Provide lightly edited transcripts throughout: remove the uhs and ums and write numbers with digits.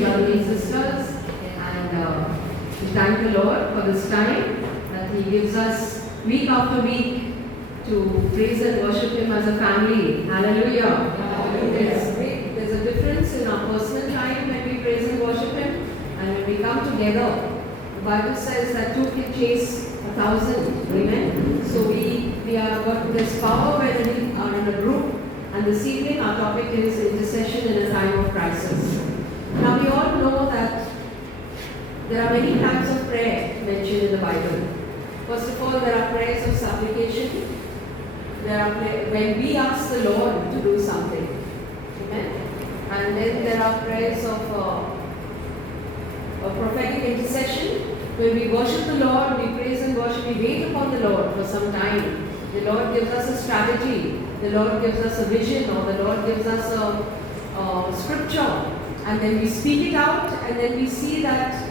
brothers and sisters, and we thank the Lord for this time that He gives us week after week to praise and worship Him as a family. Hallelujah. There's a difference in our personal time when we praise and worship Him, and when we come together. The Bible says that two can chase 1,000. Amen. So we are got this power when we are in a group. And this evening our topic is intercession in a time of crisis. Now we all know that there are many types of prayer mentioned in the Bible. First of all, there are prayers of supplication. There are when we ask the Lord to do something. Amen. And then there are prayers of prophetic intercession. When we worship the Lord, we praise and worship, we wait upon the Lord for some time. The Lord gives us a strategy. The Lord gives us a vision, or the Lord gives us a scripture, and then we speak it out, and then we see that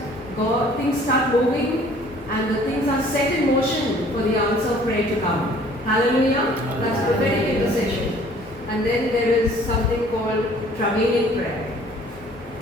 things start moving, and the things are set in motion for the answer of prayer to come. Hallelujah. That's prophetic intercession. And then there is something called travailing prayer.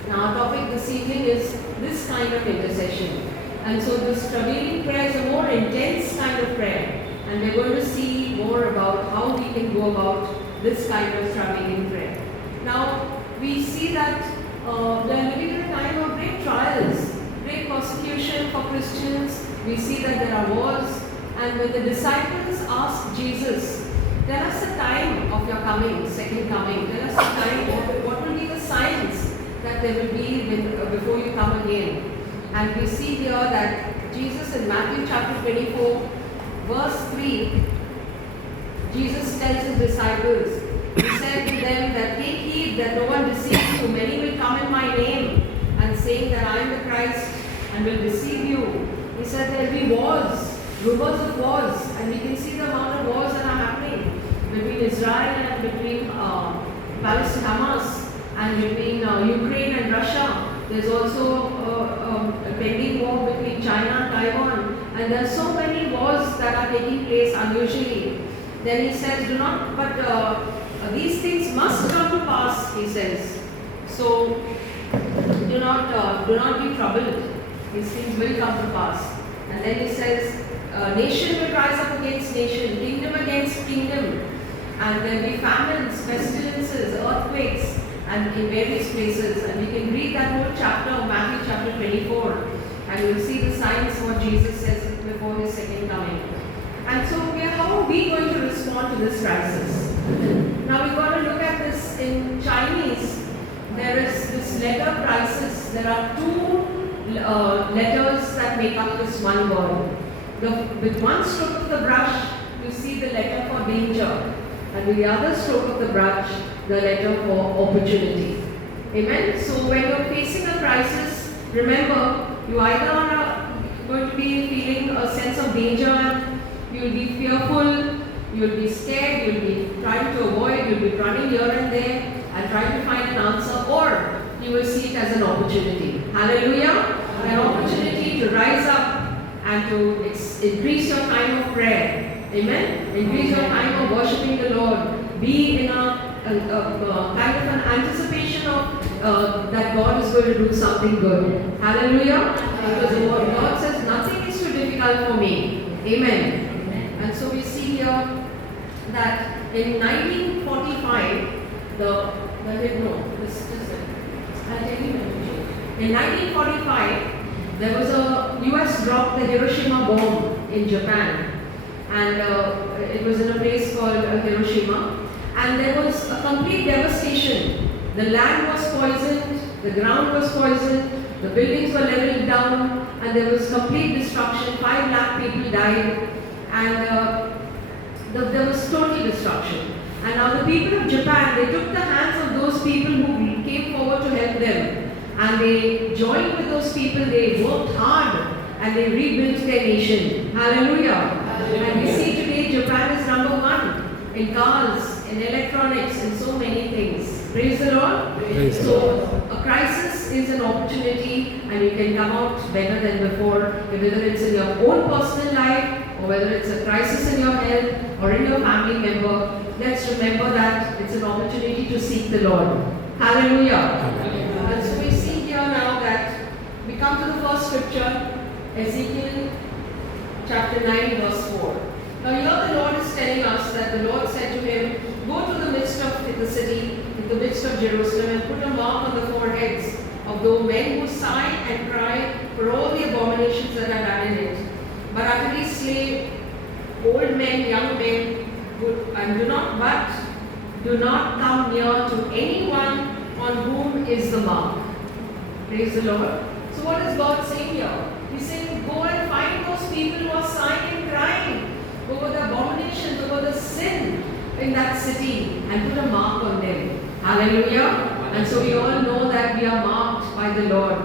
Now our topic this evening is this kind of intercession. And so this travailing prayer is a more intense kind of prayer. And we're going to see more about how we can go about this kind of travailing prayer. Now, we see that we are living in a time of great trials, great persecution for Christians. We see that there are wars. And when the disciples asked Jesus, tell us the time of your coming, second coming. Tell us the time, what will be the signs that there will be before you come again. And we see here that Jesus in Matthew chapter 24, verse 3, Jesus tells his disciples, He said to them that take heed that no one deceives you. Many will come in my name and saying that I am the Christ and will deceive you. He said there will be wars, rumors of wars, and we can see the amount of wars that are happening between Israel and between Palestine, Hamas, and between Ukraine and Russia. There's also a pending war between China and Taiwan. And there are so many wars that are taking place unusually. Then he says, these things must come to pass, he says. So, do not be troubled. These things will come to pass. And then he says, nation will rise up against nation, kingdom against kingdom. And there will be famines, pestilences, earthquakes, and in various places. And we can read that whole chapter of Matthew chapter 24. And you'll see the signs what Jesus says before His second coming. And so, how are we going to respond to this crisis? Now we've got to look at this in Chinese. There is this letter crisis. There are two letters that make up this one word. With one stroke of the brush, you see the letter for danger. And with the other stroke of the brush, the letter for opportunity. Amen? So when you're facing a crisis, remember, you either are going to be feeling a sense of danger, you'll be fearful, you'll be scared, you'll be trying to avoid, you'll be running here and there and trying to find an answer, or you will see it as an opportunity. Hallelujah! An opportunity to rise up and to increase your time of prayer. Amen? Increase your time of worshiping the Lord. Be in a kind of an anticipation of that God is going to do something good. Hallelujah. Because the word God says nothing is too difficult for me. Amen. And so we see here that in 1945, in 1945, there was a US dropped the Hiroshima bomb in Japan. And it was in a place called Hiroshima. And there was a complete devastation. The land was poisoned, the ground was poisoned, the buildings were leveled down, and there was complete destruction. 5 lakh people died, and there was total destruction. And now the people of Japan, they took the hands of those people who came forward to help them, and they joined with those people, they worked hard, and they rebuilt their nation. Hallelujah. And we see today Japan is number 1 in cars, in electronics, in so many things. Praise the Lord. Praise So a crisis is an opportunity, and you can come out better than before, whether it's in your own personal life, or whether it's a crisis in your health or in your family member. Let's remember that it's an opportunity to seek the Lord. Hallelujah. And so we see here now scripture, Ezekiel chapter 9 verse 4. Now here the Lord is telling us that the Lord said to him, go to the midst of the city, in the midst of Jerusalem, and put a mark on the foreheads of those men who sigh and cry for all the abominations that are done in it. But utterly slay old men, young men, and do not come near to anyone on whom is the mark. Praise the Lord. So what is God saying here? He's saying, go and find those people who are sighing and crying over the abominations, over the sin in that city, and put a mark on them. Hallelujah. And so we all know that we are marked by the Lord.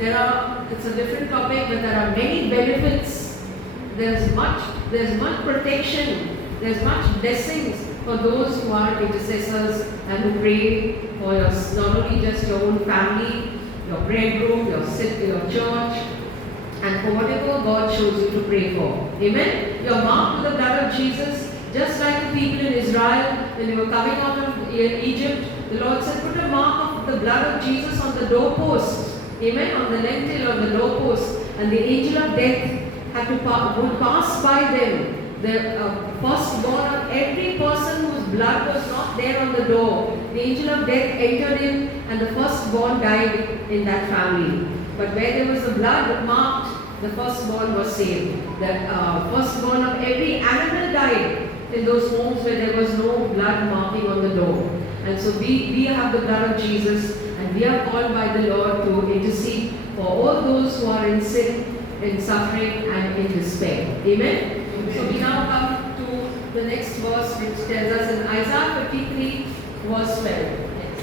It's a different topic, but there are many benefits. There's much protection. There's much blessings for those who are intercessors and who pray for not only just your own family, your prayer group, your church, and for whatever God shows you to pray for. Amen? You're marked with the blood of Jesus, just like the people in Israel when they were coming out of Egypt. The Lord said, put a mark of the blood of Jesus on the doorpost. Amen? On the lintel, on the doorpost. And the angel of death would pass by them. The firstborn of every person whose blood was not there on the door, the angel of death entered in, and the firstborn died in that family. But where there was the blood marked, the firstborn was saved. The firstborn of every animal died in those homes where there was no blood marking on the door. And so we have the blood of Jesus, and we are called by the Lord to intercede for all those who are in sin, in suffering, and in despair. Amen? So we now come to the next verse, which tells us in Isaiah 53 verse 12. Yes.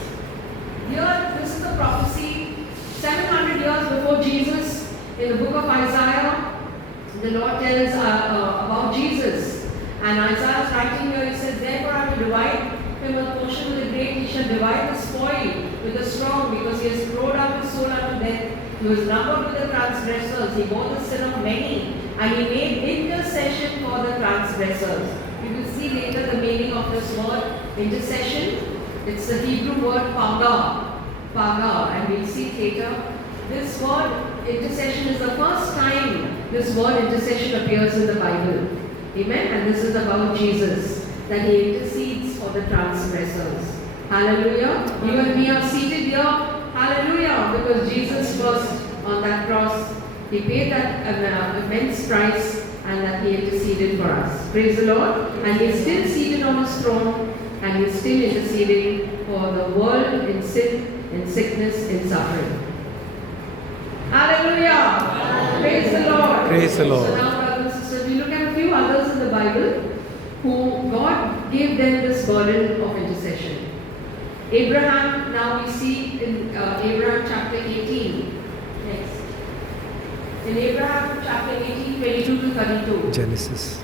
Here, this is the prophecy 700 years before Jesus. In the book of Isaiah, the Lord tells about Jesus. And Isaiah is writing here, he says, therefore I will divide him a portion with the great, he shall divide the spoil with the strong, because he has poured out his soul unto death. He was numbered with the transgressors, he bore the sin of many, and he made intercession for the transgressors. You will see later the meaning of this word, intercession. It's the Hebrew word paga, and we'll see later. This word intercession is the first time this word intercession appears in the Bible. Amen. And this is about Jesus, that he intercedes for the transgressors. Hallelujah. You and me are seated here. Hallelujah. Because Jesus was on that cross. He paid that immense price, and that he interceded for us. Praise the Lord. And he is still seated on his throne, and he is still interceding for the world in sin, in sickness, in suffering. Hallelujah. Praise the Lord. Praise the Lord. So now, brothers and sisters, we look at a few others in the Bible who God gave them this burden of intercession. Abraham, now we see in Abraham chapter 18. Next. In Abraham chapter 18, 22 to 32. Genesis.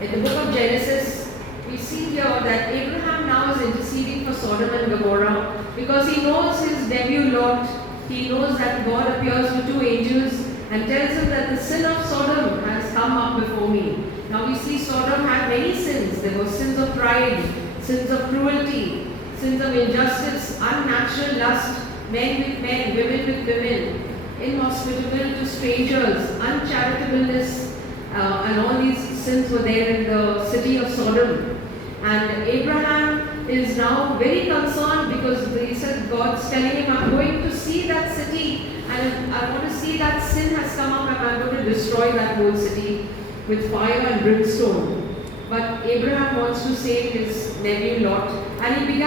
In the book of Genesis, we see here that Abraham now is interceding for Sodom and Gomorrah because he knows his nephew Lot. He knows that God appears to two angels and tells him that the sin of Sodom has come up before me. Now we see Sodom had many sins. There were sins of pride, sins of cruelty, sins of injustice, unnatural lust, men with men, women with women, inhospitable to strangers, uncharitableness, and all these sins were there in the city of Sodom. And Abraham is now very concerned because he said, God's telling him, I'm going to see that city, and I want to see that sin has come up, and I'm going to destroy that whole city with fire and brimstone. But Abraham wants to save his nephew Lot, and he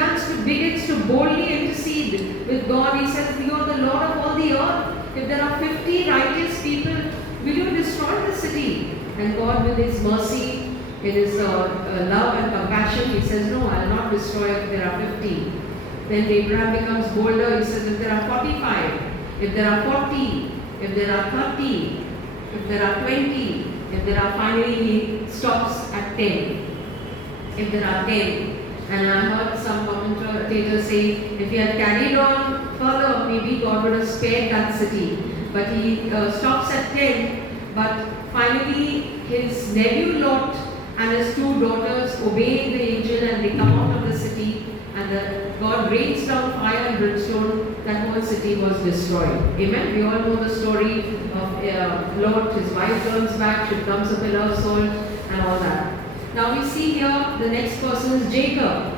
begins to boldly intercede with God. He says, you are the Lord of all the earth. If there are 50 righteous people, will you destroy the city? And God, with his mercy, in his love and compassion, he says, no, I will not destroy if there are 50. Then Abraham becomes bolder. He says, if there are 45, if there are 40, if there are 30, if there are 20, if there are, finally he stops at 10. If there are 10. And I heard some commentators say, if he had carried on further, maybe God would have spared that city. But he stops at 10. But finally, his nephew Lot and his two daughters obey the angel, and they come out of the city, and the God rains down fire and brimstone, that whole city was destroyed. Amen. We all know the story of Lot. His wife turns back, she becomes a pillar of salt, and all that. Now we see here the next person is Jacob.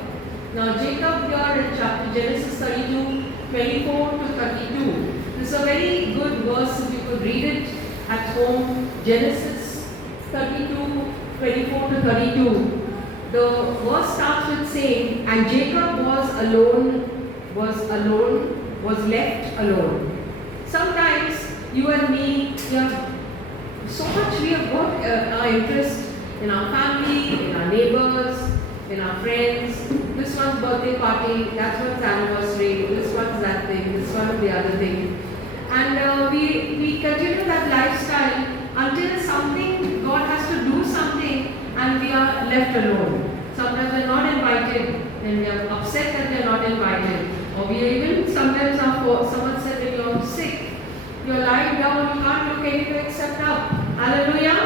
Now Jacob here in chapter Genesis 32, 24 to 32. This is a very good verse if you could read it at home. Genesis 32, 24 to 32. The verse starts with saying, and Jacob was left alone. Sometimes you and me, we have so much, we have got our interest in our family, in our neighbors, in our friends. This one's birthday party, that one's anniversary, this one's that thing, this one the other thing. And we continue that lifestyle until something, God has to do something and we are left alone. Sometimes we are not invited and we are upset that we are not invited. Or we even sometimes someone said when you are sick, you are lying down, you can't look anywhere except up. Hallelujah.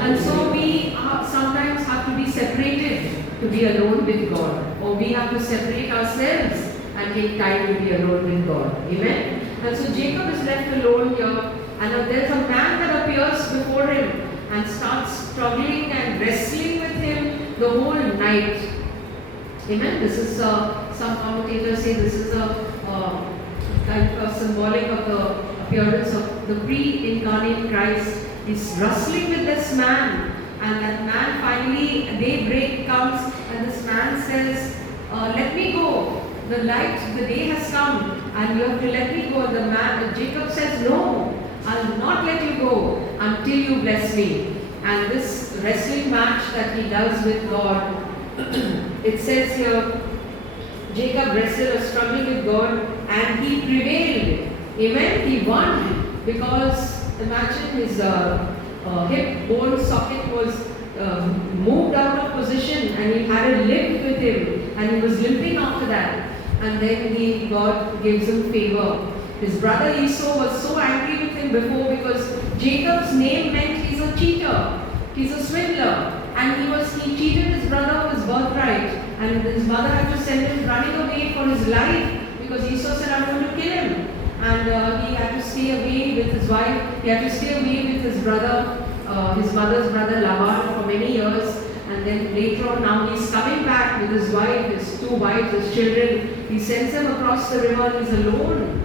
And so we sometimes have to be separated to be alone with God. Or we have to separate ourselves and take time to be alone with God. Amen. And so Jacob is left alone here. And there's a man that appears before him and starts struggling and wrestling with him the whole night. Amen. This is some commentators say this is a kind of symbolic of the appearance of the pre-incarnate Christ. He's wrestling with this man, and that man finally, daybreak comes, and this man says, "Let me go. The light, the day has come, and you have to let me go." The man, Jacob says, "No, I'll not let you go until you bless me." And this wrestling match that he does with God, it says here, Jacob wrestled or struggled with God and he prevailed. Amen. He won because imagine his hip bone socket was moved out of position and he had a limp with him and he was limping after that. And then God gives him favor. His brother Esau was so angry with him before because Jacob's name meant he's a cheater, he's a swindler, and he cheated his brother of his birthright, and his mother had to send him running away for his life because Esau said, "I'm going to kill him," and he had to stay away with his wife. He had to stay away with his brother, his mother's brother Laban for many years. And then later on, now he's coming back with his wife, his two wives, his children. He sends them across the river and he's alone.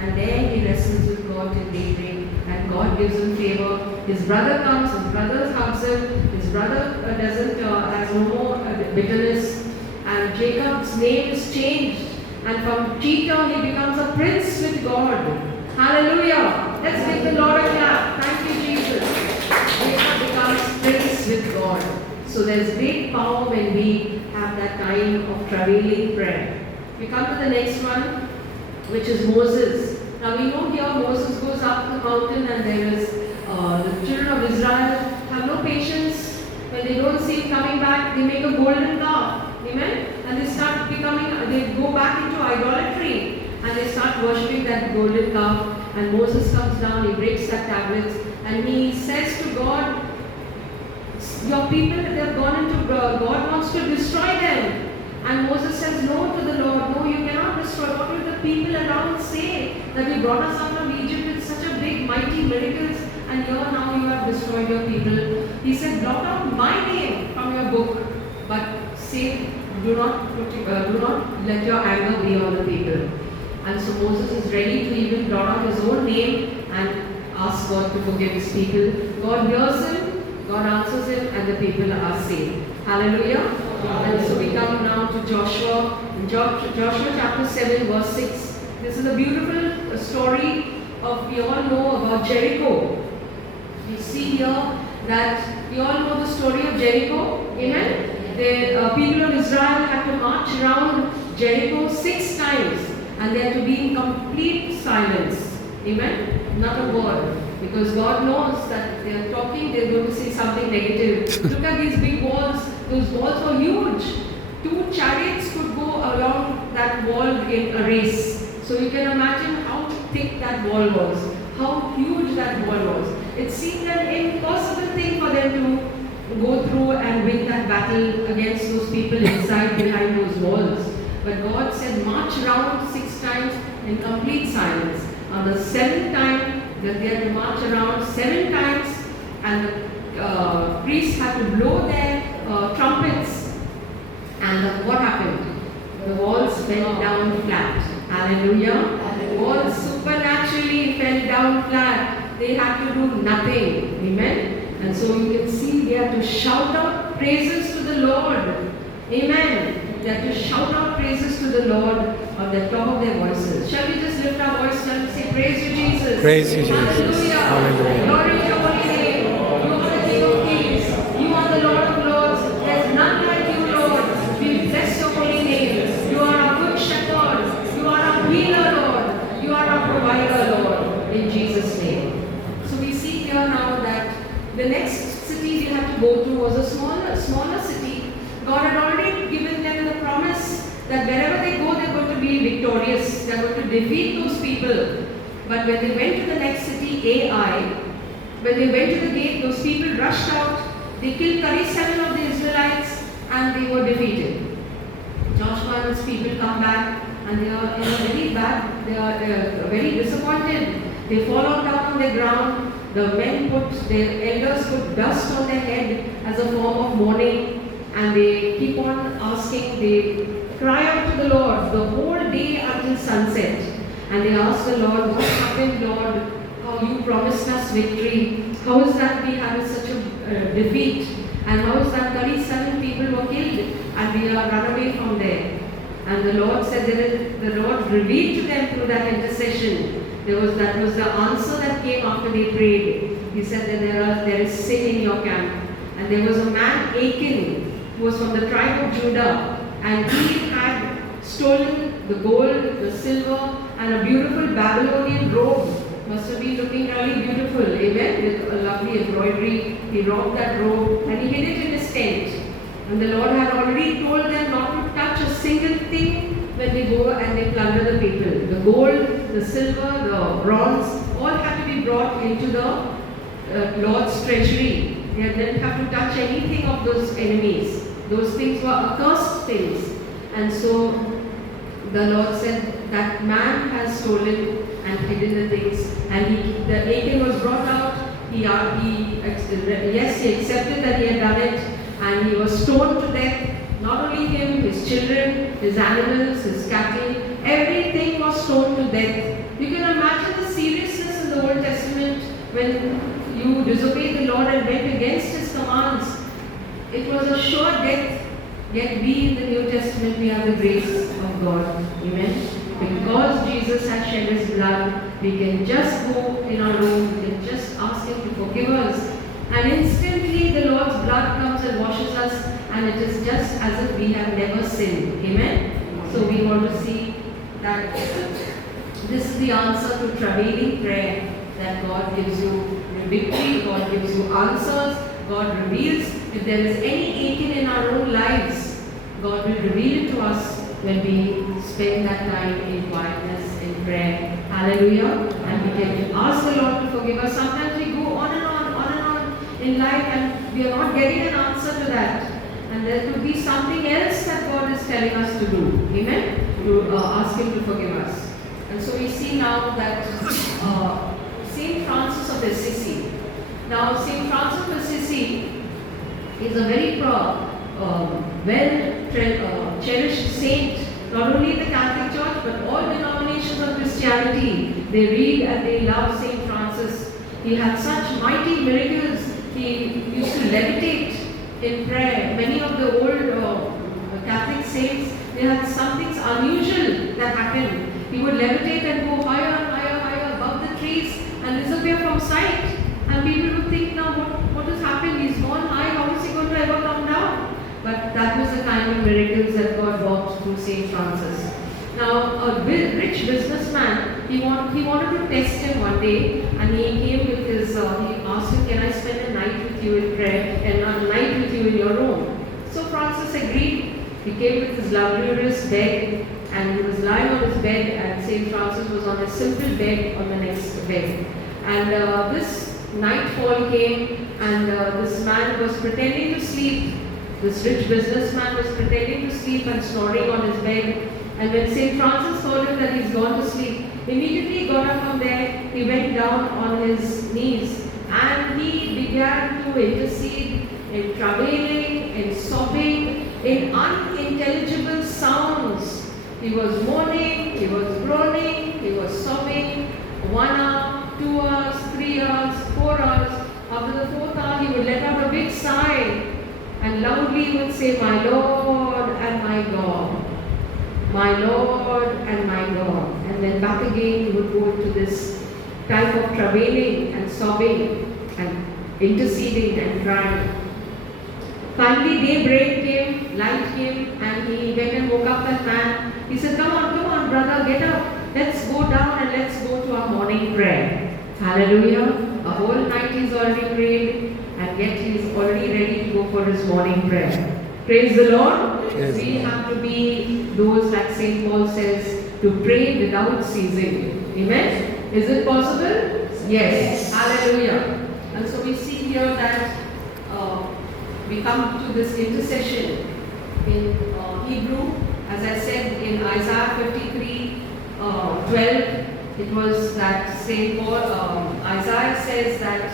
And there he wrestles with God till daybreak, and God gives him favor. His brother comes, his brother hugs him, his brother has no more bitterness, and Jacob's name is changed, and from cheater he becomes a prince with God. Hallelujah! Let's give the Lord a clap. Thank you, Jesus. Jacob becomes prince with God. So there's great power when we have that time of travailing prayer. We come to the next one, which is Moses. Now we know here Moses goes up the mountain and there is the children of Israel have no patience. When they don't see him coming back, they make a golden calf. Amen? And they start they go back into idolatry and they start worshipping that golden calf. And Moses comes down, he breaks that tablet and he says to God, "Your people, they have gone into God wants to destroy them." And Moses says no to the Lord. "No, you cannot destroy. What will the people around say that you brought us out of Egypt with such a big, mighty miracles, and here now you have destroyed your people?" He said, "Blot out my name from your book, but say, do not let your anger be on the people." And so Moses is ready to even blot out his own name and ask God to forgive his people. God hears him, God answers him, and the people are saved. Hallelujah. And so we come now to Joshua. In Joshua chapter 7 verse 6. This is a beautiful story of, we all know about Jericho. You see here that we all know the story of Jericho. Amen. The people of Israel had to march around Jericho 6 times and they had to be in complete silence. Amen. Not a word. Because God knows that they are talking, they are going to say something negative. Look at these big walls. Those walls were huge. 2 chariots could go along that wall in a race. So you can imagine how thick that wall was, how huge that wall was. It seemed an impossible thing for them to go through and win that battle against those people inside behind those walls. But God said, march around 6 times in complete silence. On the 7th time, that they had to march around 7 times, and the priests had to blow their trumpets. And what happened? The walls fell down flat. Hallelujah. The walls supernaturally fell down flat. They had to do nothing. Amen. And so you can see they had to shout out praises to the Lord. Amen. They had to shout out praises to the Lord on the top of their voices. Shall we just lift our voice and say, praise you, Jesus. Praise you, Jesus. Hallelujah. Hallelujah. Glory to your holy name. You are the King of Kings. You are the Lord of Lords. There's none like you, Lord. We bless your holy name. You are our good shepherd. You are our healer, Lord. You are our provider, Lord. In Jesus' name. So we see here now that the next city they had to go to was a smaller city. God had already given them the promise that wherever they go, they're going to be victorious. They're going to defeat those people. But when they went to the next city, Ai, when they went to the gate, those people rushed out. They killed 37 of the Israelites and they were defeated. Joshua and his people come back and they are very bad. They are very disappointed. They fall down on the ground. The men their elders put dust on their head as a form of mourning, and they keep on asking, they cry out to the Lord the whole day until sunset. And they ask the Lord, what happened, Lord? How you promised us victory. How is that we had such a defeat? And how is that 37 people were killed and we are run away from there? And the Lord said, the Lord revealed to them through that intercession. That was the answer that came after they prayed. He said that there is sin in your camp. And there was a man, Achan, who was from the tribe of Judah, and he had stolen the gold, the silver, and a beautiful Babylonian robe. Must have been looking really beautiful, amen, with a lovely embroidery. He robbed that robe and he hid it in his tent. And the Lord had already told them not to touch a single thing when they go and they plunder the people. The gold, the silver, the bronze, all had to be brought into the Lord's treasury. They didn't have to touch anything of those enemies. Those things were accursed things. And so the Lord said, that man has stolen and hidden the things. And the Achan was brought out. He accepted that he had done it. And he was stoned to death. Not only him, his children, his animals, his cattle, everything was stoned to death. You can imagine the seriousness in the Old Testament when you disobeyed the Lord and went against His commands. It was a sure death. Yet we in the New Testament, we have the grace of God. Amen. Because Jesus has shed His blood, we can just go in our room, we can just ask Him to forgive us. And instantly the Lord's blood comes and washes us, and it is just as if we have never sinned. Amen? So we want to see that this is the answer to travailing prayer, that God gives you victory, God gives you answers, God reveals. If there is any Achan in our own lives, God will reveal it to us when we spend that time in quietness, in prayer. Hallelujah. And we can ask the Lord to forgive us. Sometimes we go on and on in life and we are not getting an answer to that. And there could be something else that God is telling us to do. Amen? To ask Him to forgive us. And so we see now that St. Francis of Assisi. Now St. Francis of Assisi is a very cherished saint, not only in the Catholic Church but all denominations of Christianity. They read and they love St. Francis. He had such mighty miracles. He used to levitate in prayer. Many of the old Catholic saints, they had something unusual that happened. He would levitate and go higher and higher, higher above the trees and disappear from sight. And people would think, now what has happened? He's gone high, how is he going to ever come down? But that was the kind of miracles that God worked through St. Francis. Now, a rich businessman, he wanted to test him one day, and he came with his, he asked him, can I spend a night with you in prayer and a night with you in your room? So Francis agreed. He came with his luxurious bed, and he was lying on his bed, and St. Francis was on a simple bed on the next bed. And this nightfall came, and this man was pretending to sleep. This rich businessman was pretending to sleep and snoring on his bed. And when St. Francis told him that he's gone to sleep, immediately he got up from there, he went down on his knees and he began to intercede in travailing, in sobbing, in unintelligible sounds. He was moaning, he was groaning, he was sobbing. 1 hour, 2 hours, 3 hours, 4 hours. After the 4th hour, he would let out a big sigh and loudly would say, "My Lord and my God. My Lord and my God." And then back again he would go into this type of travailing and sobbing and interceding and crying. Finally daybreak came, light came, and he went and woke up that man. He said, come on brother, get up. Let's go down and let's go to our morning prayer. Hallelujah. A whole night he's already prayed and yet he's already ready to go for his morning prayer. Praise the Lord. Yes. We have to be those, like St. Paul says, to pray without ceasing. Amen. Is it possible? Yes. Hallelujah. And so we see here that we come to this intercession in Hebrew. As I said in Isaiah 53, 12, it was that St. Paul, Isaiah says that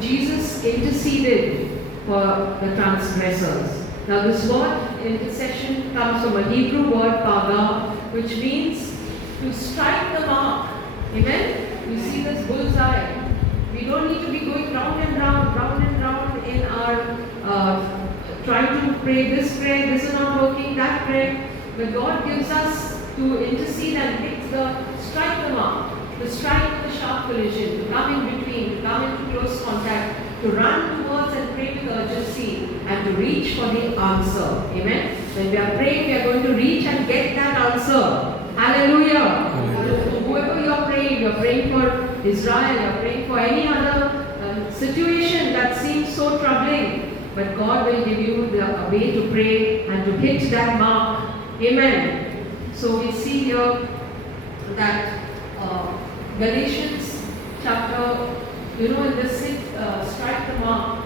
Jesus interceded for the transgressors. Now this word intercession comes from a Hebrew word paga, which means to strike the mark. Amen? You see this bullseye. We don't need to be going round and round in our trying to pray this prayer, this is not working, that prayer. But God gives us to intercede and hit strike the mark, to strike the sharp collision, to come in between, to come into close contact, to run towards and pray with urgency and to reach for the answer. Amen? When we are praying, we are going to reach and get that answer. Hallelujah. Whoever you are praying for Israel, you are praying for any other situation that seems so troubling. But God will give you a way to pray and to hit that mark. Amen. So we see here that Galatians chapter, in this strike the mark.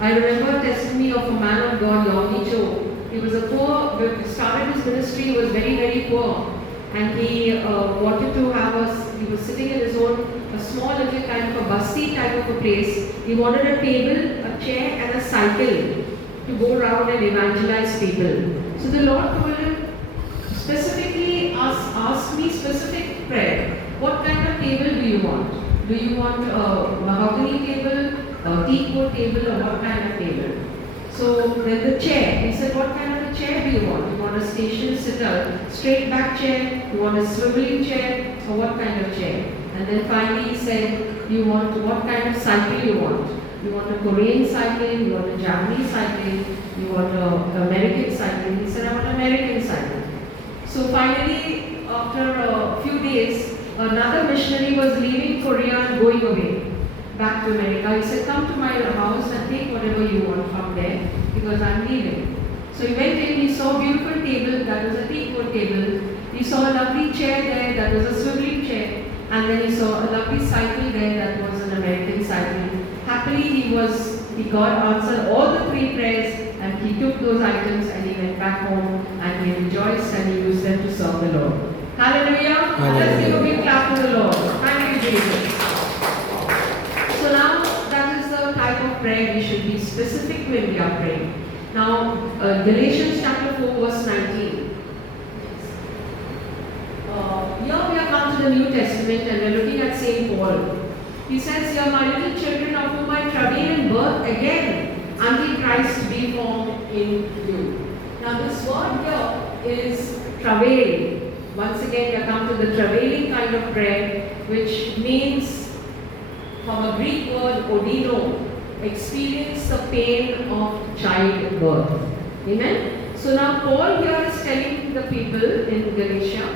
I remember a testimony of a man of God, Yogi Cho. He was a poor, started his ministry, he was very, very poor. And he wanted to have he was sitting in his own, a small little kind of a busty type of a place. He wanted a table, a chair and a cycle to go around and evangelize people. So the Lord told him, specifically ask me specific prayer. What kind of table do you want? Do you want a mahogany table, a teakwood table, or what kind of table? So then the chair, he said, what kind of a chair do you want? You want a station sitter, straight back chair, you want a swiveling chair, or what kind of chair? And then finally he said, you want what kind of cycle you want? You want a Korean cycle, you want a Japanese cycle, you want an American cycle. He said, I want an American cycle. So finally, after a few days, another missionary was leaving Korea and going away back to America. He said, come to my house and take whatever you want from there because I'm leaving. So he went in, he saw a beautiful table, that was a teakwood table. He saw a lovely chair there, that was a swiveling chair. And then he saw a lovely cycle there, that was an American cycle. Happily, he got answered all the 3 prayers and he took those items and he went back home and he rejoiced and he used them to serve the Lord. Hallelujah. Let's give a big clap to the Lord. Thank you, Jesus. So now that is the type of prayer we should be specific when we are praying. Now, Galatians chapter 4 verse 19. Here we have come to the New Testament and we are looking at St. Paul. He says, "You are my little children of whom I travail in birth again until Christ be formed in you." Now this word here is travail. Once again we have come to the travailing kind of prayer, which means from a Greek word odino, experience the pain of childbirth. Amen? So now Paul here is telling the people in Galatia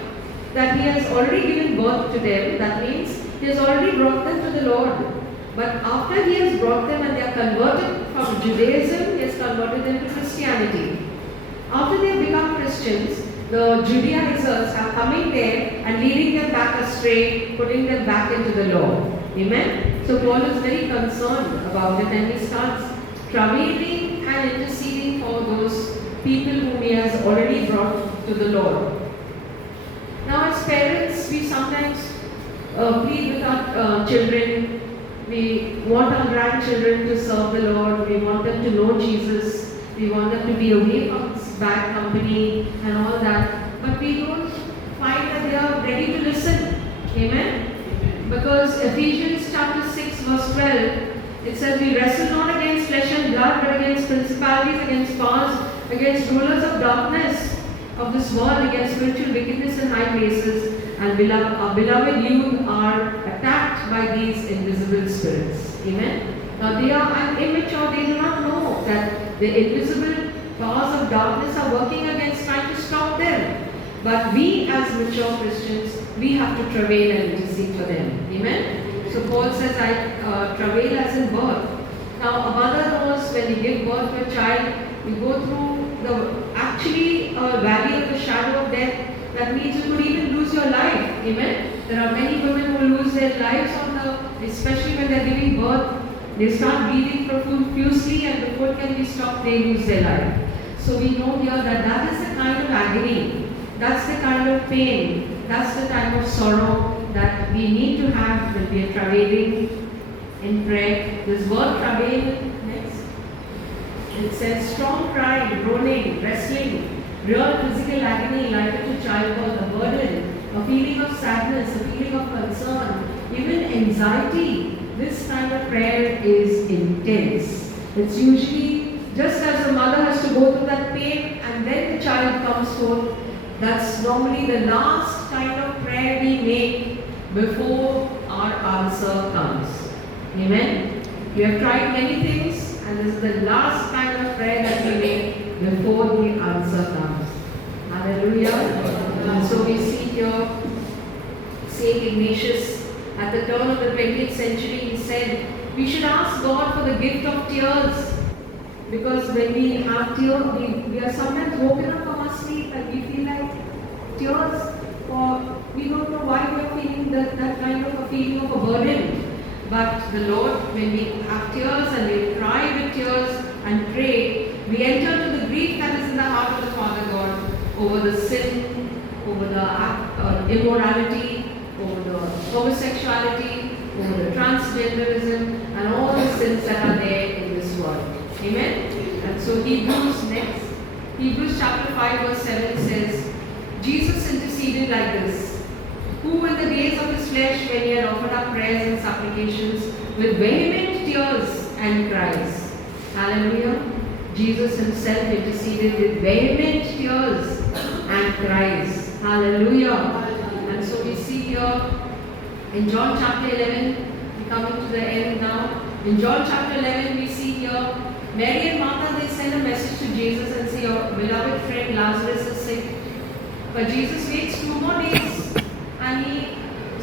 that he has already given birth to them. That means he has already brought them to the Lord. But after he has brought them and they are converted from Judaism, he has converted them to Christianity. After they have become Christians, the Judaizers are coming there and leading them back astray, putting them back into the law. Amen? So Paul is very concerned about it and he starts travailing and interceding for those people whom He has already brought to the Lord. Now, as parents, we sometimes plead with our children. We want our grandchildren to serve the Lord. We want them to know Jesus. We want them to be away from bad company and all that. But we don't find that they are ready to listen. Amen? Because Ephesians chapter 6 verse 12, it says, we wrestle not against flesh and blood, but against principalities, against powers, against rulers of darkness of this world, against spiritual wickedness in high places. And our beloved youth are attacked by these invisible spirits. Amen? Now they are immature, they do not know that the invisible powers of darkness are working against, trying to stop them. But we as mature Christians, we have to travail and intercede for them. Amen? So Paul says, I travail as in birth. Now a mother knows when you give birth to a child, you go through the valley of the shadow of death. That means you could even lose your life. Amen? There are many women who lose their lives especially when they are giving birth. They start bleeding profusely and before it can be stopped, they lose their life. So we know here that that is the kind of agony, that's the kind of pain, that's the time of sorrow that we need to have when we are travailing in prayer. This word travail, next, it says strong cry, groaning, wrestling, real physical agony like to childbirth, a burden, a feeling of sadness, a feeling of concern, even anxiety. This kind of prayer is intense. It's usually just as the mother has to go through that pain and then the child comes forth. That's normally the last kind of prayer we make before our answer comes. Amen? We have tried many things and this is the last kind of prayer that we make before the answer comes. Hallelujah. And so we see here Saint Ignatius. At the turn of the 20th century, he said, we should ask God for the gift of tears. Because when we have tears, we are sometimes woken up from our sleep and we feel like tears, or we don't know why we are feeling that kind of a feeling of a burden. But the Lord, when we have tears and we cry with tears and pray, we enter into the grief that is in the heart of the Father God over the sin, over the immorality, over the homosexuality, over the transgenderism, and all the sins that are there in this world. Amen? And so Hebrews chapter 5 verse 7 says, Jesus interceded like this, who in the days of his flesh, when he had offered up prayers and supplications with vehement tears and cries. Hallelujah. Jesus himself interceded with vehement tears and cries. Hallelujah. And so we see here in John chapter 11, we're coming to the end now. In John chapter 11, we see here Mary and Martha, they send a message to Jesus and say, your beloved friend Lazarus is sick. But Jesus waits 2 more days and he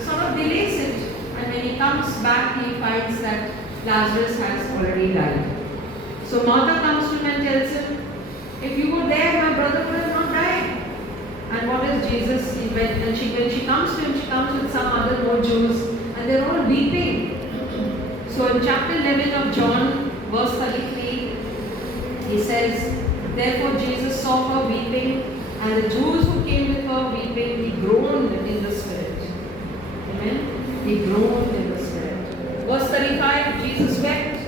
sort of delays it. And when he comes back, he finds that Lazarus has already died. So Martha comes to him and tells him, if you were there, my brother would have not died. And what is Jesus? When she comes to him, she comes with some other more Jews and they're all weeping. So in chapter 11 of John, verse 33, he says, therefore Jesus saw her weeping, and the Jews who came with her weeping, he groaned in the spirit. Amen? He groaned in the spirit. Verse 35, Jesus wept.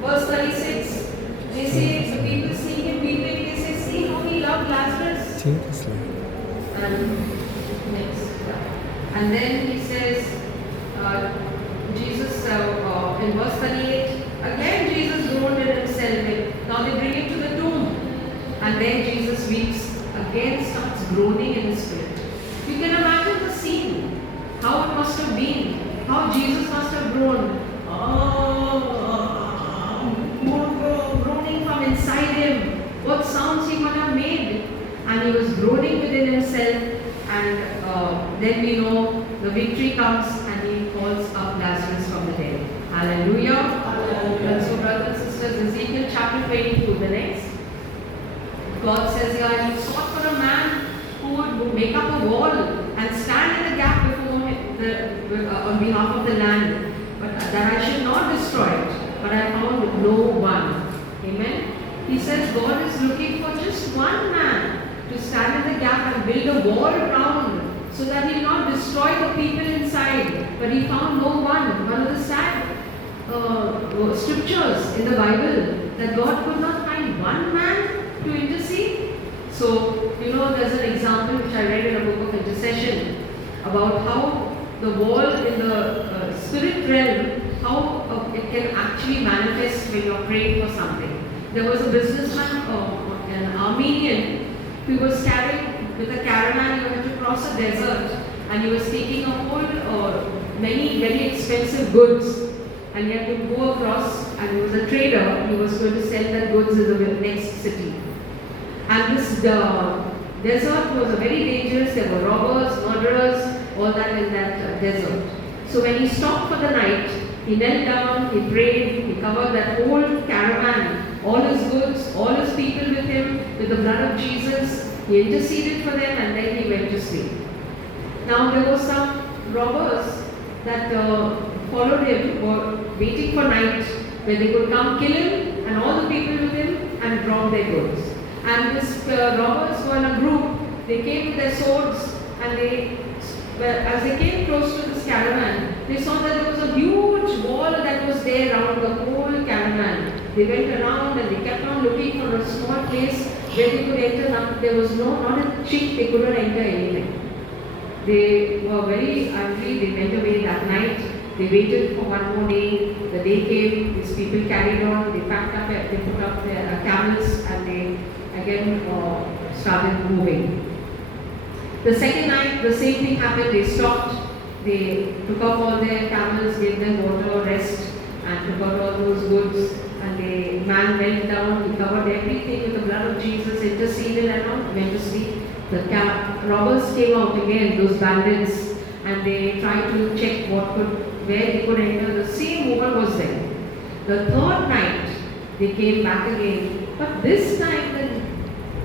Verse 36, they say, the people see him weeping, they say, see how he loved Lazarus. And then he says, Jesus, in verse 38, again Jesus groaned in himself. Now they bring him to the tomb. And then Jesus weeps, again starts groaning in his spirit. You can imagine the scene, how it must have been, how Jesus must have groaned. Groaning from inside him, what sounds he might have made. And he was groaning within himself, and then we know the victory comes and he calls up Lazarus from the dead. Hallelujah. Hallelujah. And so brothers and sisters, Ezekiel chapter 22, the next. God says here, I sought for a man who would make up a wall and stand in the gap before on behalf of the land, but that I should not destroy it. But I found no one. Amen. He says God is looking for just one man to stand in the gap and build a wall around so that he will not destroy the people inside. But he found no one. One of the sad scriptures in the Bible that God could not find one man to intercede. So, there's an example which I read in a book of intercession about how the wall in the spirit realm, how it can actually manifest when you're praying for something. There was a businessman, an Armenian, who was carrying with a caravan. He had to cross a desert, and he was taking a whole many very expensive goods, and he had to go across. And he was a trader. He was going to sell that goods in the next city. And this desert was very dangerous. There were robbers, murderers, all that in that desert. So when he stopped for the night, he knelt down, he prayed, he covered that whole caravan, all his goods, all his people with him, with the blood of Jesus. He interceded for them, and then he went to sleep. Now there were some robbers that followed him, were waiting for night, where they could come kill him and all the people with him and rob their goods. And these robbers were in a group. They came with their swords, and as they came close to this caravan, they saw that there was a huge wall that was there around the whole caravan. They went around and they kept on looking for a small place where they could enter. There was not a chink, they couldn't enter anything. They were very angry. They went away that night. They waited for one more day. The day came. These people carried on. They packed up. They put up their camels, and they again started moving. The second night, the same thing happened. They stopped. They took off all their camels, gave them water, rest, and took out all those goods. And the man went down. He covered everything with the blood of Jesus, interceded, and went to sleep. The robbers came out again, those bandits, and they tried to check where they could enter. The same woman was there. The third night, they came back again, but this time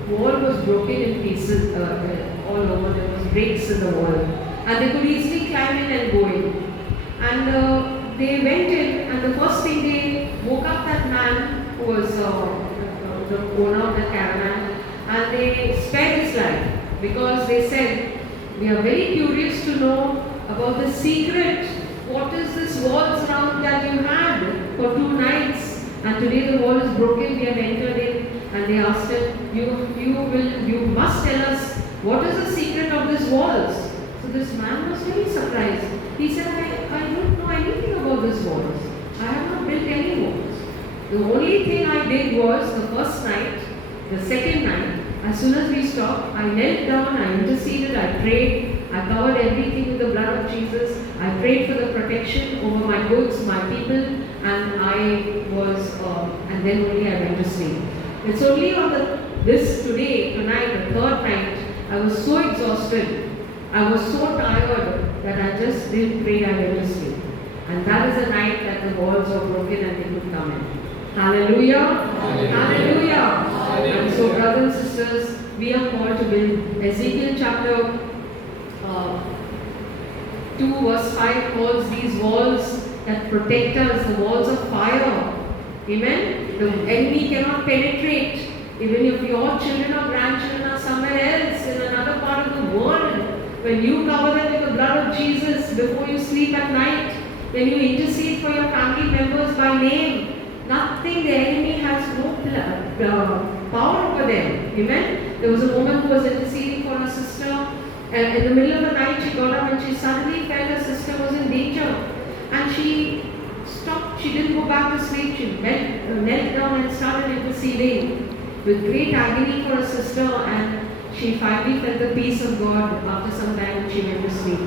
the wall was broken in pieces all over. There was breaks in the wall, and they could easily climb in and go in. And they went in, and the first thing they woke up that man who was the owner of the caravan, and they spared his life because they said, "We are very curious to know about the secret. What is this walls around that you had for 2 nights? And today the wall is broken, we have entered in." And they asked him, you must tell us what is the secret of these walls. So this man was very surprised. He said, I don't know anything about these walls. I have not built any walls. The only thing I did was the first night, the second night, as soon as we stopped, I knelt down, I interceded, I prayed, I covered everything with the blood of Jesus. I prayed for the protection over my goods, my people, and and then only I went to sleep. It's only on tonight, the third night, I was so exhausted, I was so tired that I just didn't pray, I went to sleep. And that is the night that the walls were broken and they could come in. Hallelujah! Hallelujah! Hallelujah. And so, brothers and sisters, we are called to build. Ezekiel chapter 2 verse 5 calls these walls that protect us, the walls of fire. Amen? The enemy cannot penetrate. Even if your children or grandchildren are somewhere else in another part of the world, when you cover them with the blood of Jesus before you sleep at night, when you intercede for your family members by name, nothing, the enemy has no power over them. Amen? There was a woman who was interceding for her sister, and in the middle of the night she got up and she suddenly felt her sister was in danger. And she stopped, she didn't go back to sleep, she knelt down and started interceding with great agony for her sister, and she finally felt the peace of God after some time when she went to sleep.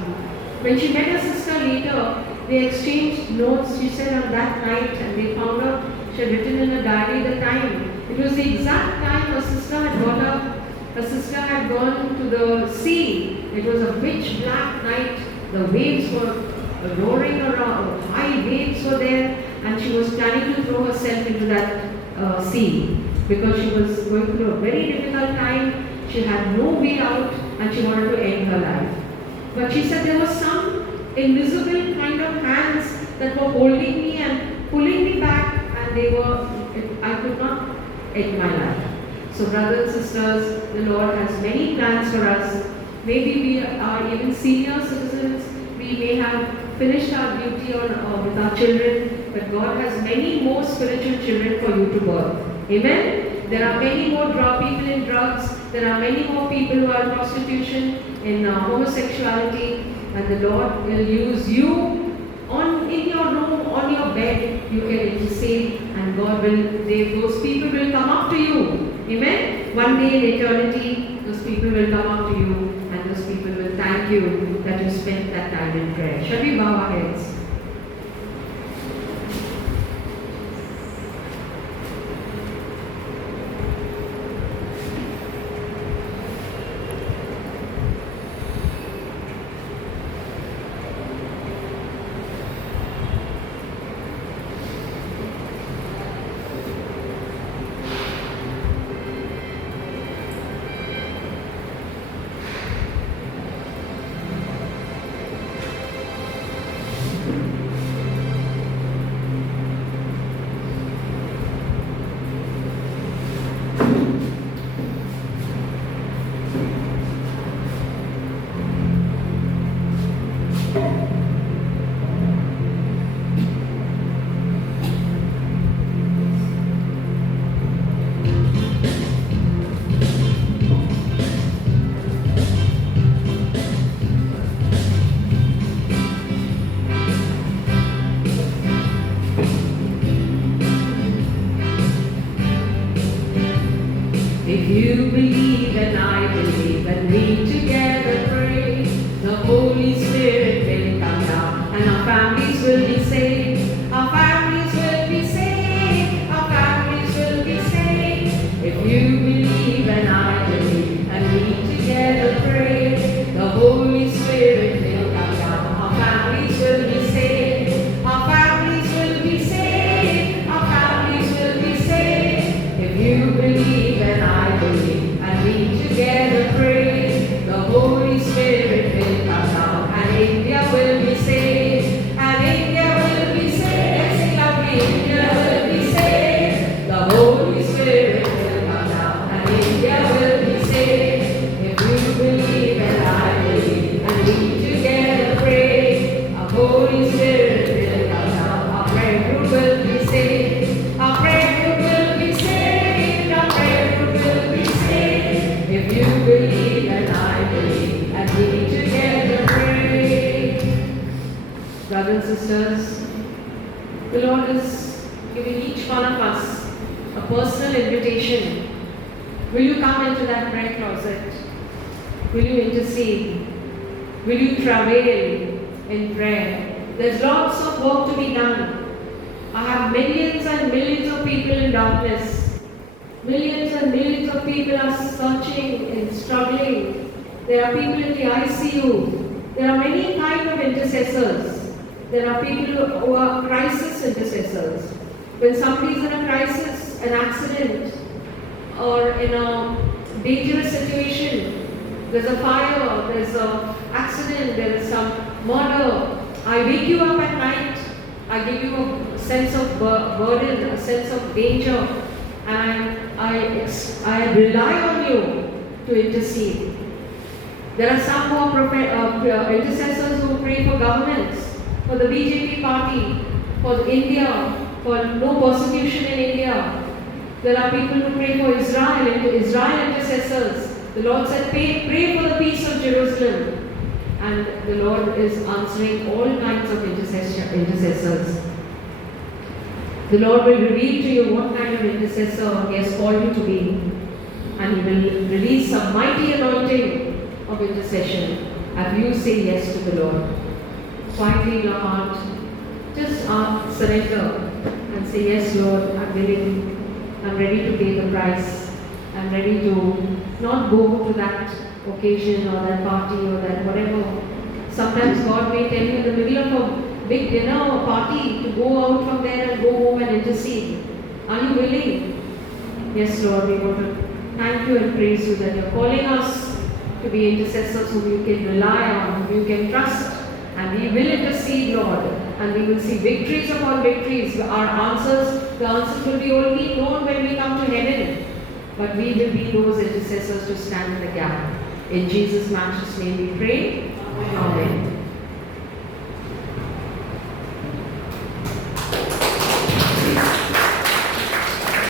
When she met her sister later, they exchanged notes, she said, on that night, and they found out she had written in a diary the time. It was the exact time her sister had got up. Her sister had gone to the sea. It was a pitch black night. The waves were roaring around, high waves were there, and she was planning to throw herself into that sea because she was going through a very difficult time. She had no way out and she wanted to end her life. But she said there was some invisible kind of hands that were holding me and pulling me back, and I could not in my life. So brothers and sisters, the Lord has many plans for us. Maybe we are even senior citizens, we may have finished our duty with our children, but God has many more spiritual children for you to birth. Amen? There are many more people in drugs, there are many more people who are in prostitution, in homosexuality, and the Lord will use you in your room, on your bed, you can intercede, and those people will come up to you. Amen? One day in eternity, those people will come up to you, and those people will thank you that you spent that time in prayer. Shall we bow our heads? If you believe and I believe and we together pray, the Holy Spirit will come down and our families will be saved. Our families will be saved. Our families will be saved. If you believe and I believe and we together pray, the Holy Spirit will come down. Our families will be saved. Our families will be saved. Our families will be saved. If you believe and I believe, and we together pray, the Holy Spirit will come down, and India will be saved, and India will be saved. Sing loudly, India will be saved. The Holy Spirit will come down, and India will be saved. If you believe and I believe, and we together pray, our Holy Spirit will come down, our prayer group will be saved, our prayer group will be saved, our prayer group will be saved. If you believe and I believe, and we together pray. Brothers and sisters, the Lord is giving each one of us a personal invitation. Will you come into that prayer closet? Will you intercede? Will you travail in prayer? There's lots of work to be done. I have millions and millions of people in darkness. Millions and millions of people are searching and struggling. There are people in the ICU. There are many kinds of intercessors. There are people who are crisis intercessors. When somebody is in a crisis, an accident, or in a dangerous situation, there's a fire, there's an accident, there is some murder, I wake you up at night, I give you a sense of burden, a sense of danger, and I rely on you to intercede. There are some who are intercessors who pray for governments, for the BJP party, for India, for no persecution in India. There are people who pray for Israel intercessors. The Lord said, pray for the peace of Jerusalem. And the Lord is answering all kinds of intercessors. The Lord will reveal to you what kind of intercessor He has called you to be. And He will release a mighty anointing of intercession as you say yes to the Lord. Quietly in your heart, just surrender and say, yes Lord, I'm willing. I'm ready to pay the price. I'm ready to not go to that occasion or that party or that whatever. Sometimes God may tell you in the middle of a big dinner or party to go out from there and go home and intercede. Are you willing? Yes, Lord, we want to thank you and praise you that you're calling us to be intercessors whom you can rely on, whom you can trust, and we will intercede, Lord, and we will see victories upon victories. Our answers the answers will be only known when we come to heaven. But we will be those intercessors to stand in the gap. In Jesus' matchless name we pray. Amen.